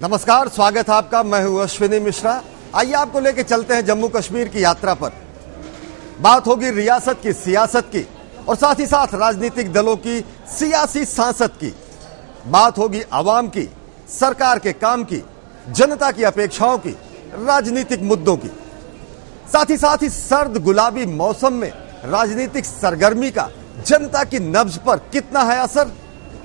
नमस्कार, स्वागत है आपका। मैं हूं अश्विनी मिश्रा। आइए आपको लेके चलते हैं जम्मू कश्मीर की यात्रा पर। बात होगी रियासत की सियासत की और साथ ही साथ राजनीतिक दलों की सियासी सांसद की। बात होगी आवाम की, सरकार के काम की, जनता की अपेक्षाओं की, राजनीतिक मुद्दों की। साथ ही सर्द गुलाबी मौसम में राजनीतिक सरगर्मी का जनता की नब्ज पर कितना है असर।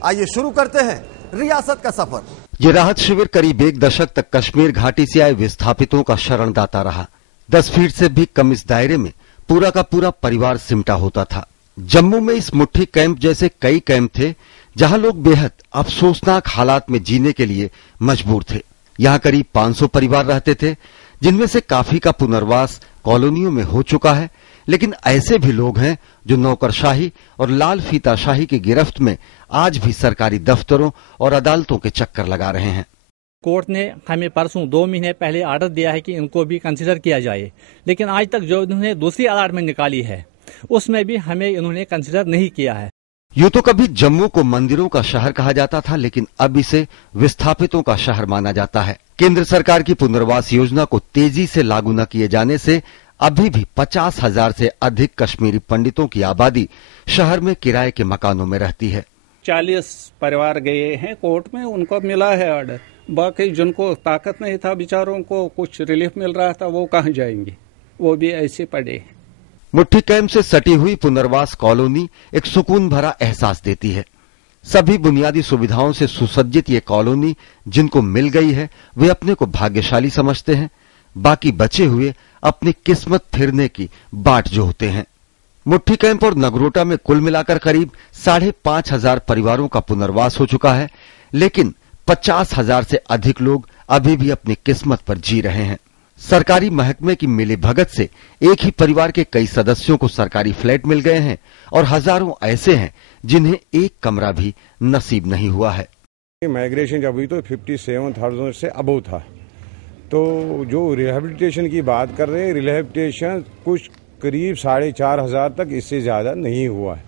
आइए शुरू करते हैं रियासत का सफर। ये राहत शिविर करीब एक दशक तक कश्मीर घाटी से आए विस्थापितों का शरणदाता रहा। 10 फीट से भी कम इस दायरे में पूरा का पूरा परिवार सिमटा होता था। जम्मू में इस मुट्ठी कैंप जैसे कई कैंप थे जहां लोग बेहद अफसोसनाक हालात में जीने के लिए मजबूर थे। यहां करीब 500 परिवार रहते थे, जिनमें से काफी का पुनर्वास कॉलोनियों में हो चुका है, लेकिन ऐसे भी लोग हैं जो नौकरशाही और लाल फीताशाही की गिरफ्त में आज भी सरकारी दफ्तरों और अदालतों के चक्कर लगा रहे हैं। कोर्ट ने हमें परसों 2 महीने पहले आर्डर दिया है कि इनको भी कंसिडर किया जाए, लेकिन आज तक जो इन्होंने दूसरी अलॉटमेंट निकाली है उसमें भी हमें इन्होंने कंसिडर नहीं किया है। यूं तो कभी जम्मू को मंदिरों का शहर कहा जाता था, लेकिन अब इसे विस्थापितों का शहर माना जाता है। केंद्र सरकार की पुनर्वास योजना को तेजी से लागू न किए जाने से अभी भी 50,000 से अधिक कश्मीरी पंडितों की आबादी शहर में किराए के मकानों में रहती है। 40 परिवार गए हैं कोर्ट में, उनको मिला है ऑर्डर। बाकी जिनको ताकत नहीं था, बेचारों को कुछ रिलीफ मिल रहा था, वो कहां जाएंगे, वो भी ऐसे पड़े। मुट्ठी कैंप से सटी हुई पुनर्वास कॉलोनी एक सुकून भरा एहसास देती है। सभी बुनियादी सुविधाओं से सुसज्जित ये कॉलोनी जिनको मिल गई है वे अपने को भाग्यशाली समझते हैं। बाकी बचे हुए अपनी किस्मत फिरने की बाट जोहते हैं। मुट्ठी कैंप और नगरोटा में कुल मिलाकर करीब 5,500 परिवारों का पुनर्वास हो चुका है, लेकिन 50,000 से अधिक लोग अभी भी अपनी किस्मत पर जी रहे हैं। सरकारी महकमे की मिलीभगत से एक ही परिवार के कई सदस्यों को सरकारी फ्लैट मिल गए हैं और हजारों ऐसे हैं जिन्हें एक कमरा भी नसीब नहीं हुआ है। माइग्रेशन जब हुई तो 57,000 से अबव था, तो जो रिहैबिलिटेशन की बात कर रहे हैं, रिहैबिलिटेशन कुछ करीब 4,500 तक, इससे ज़्यादा नहीं हुआ है।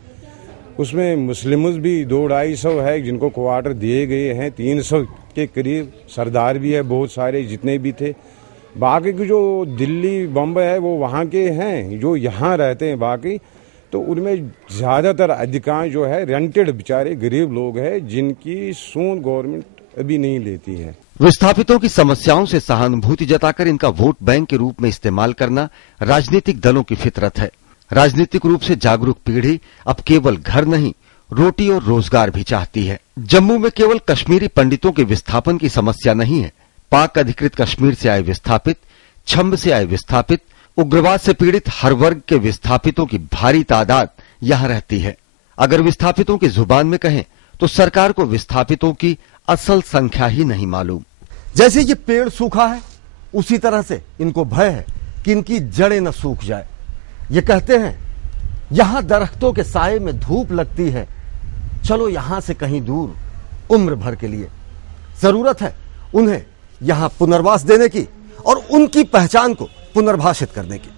उसमें मुस्लिम्स भी 200-250 है जिनको क्वार्टर दिए गए हैं, 300 के करीब सरदार भी है, बहुत सारे जितने भी थे। बाकी की जो दिल्ली बम्बई है वो वहाँ के हैं, जो यहाँ रहते हैं बाकी, तो उनमें ज़्यादातर अधिकांश जो है रेंटेड बेचारे गरीब लोग हैं जिनकी सूद गवर्नमेंट अभी नहीं लेती है। विस्थापितों की समस्याओं से सहानुभूति जताकर इनका वोट बैंक के रूप में इस्तेमाल करना राजनीतिक दलों की फितरत है। राजनीतिक रूप से जागरूक पीढ़ी अब केवल घर नहीं, रोटी और रोजगार भी चाहती है। जम्मू में केवल कश्मीरी पंडितों के विस्थापन की समस्या नहीं है। पाक अधिकृत कश्मीर से आए विस्थापित, छम्ब से आए विस्थापित, उग्रवाद से पीड़ित हर वर्ग के विस्थापितों की भारी तादाद यहां रहती है। अगर विस्थापितों की जुबान में कहें तो सरकार को विस्थापितों की असल संख्या ही नहीं मालूम। जैसे ये पेड़ सूखा है, उसी तरह से इनको भय है कि इनकी जड़ें न सूख जाए। ये कहते हैं यहां दरख्तों के साए में धूप लगती है, चलो यहां से कहीं दूर उम्र भर के लिए। जरूरत है उन्हें यहां पुनर्वास देने की और उनकी पहचान को पुनर्भाषित करने की।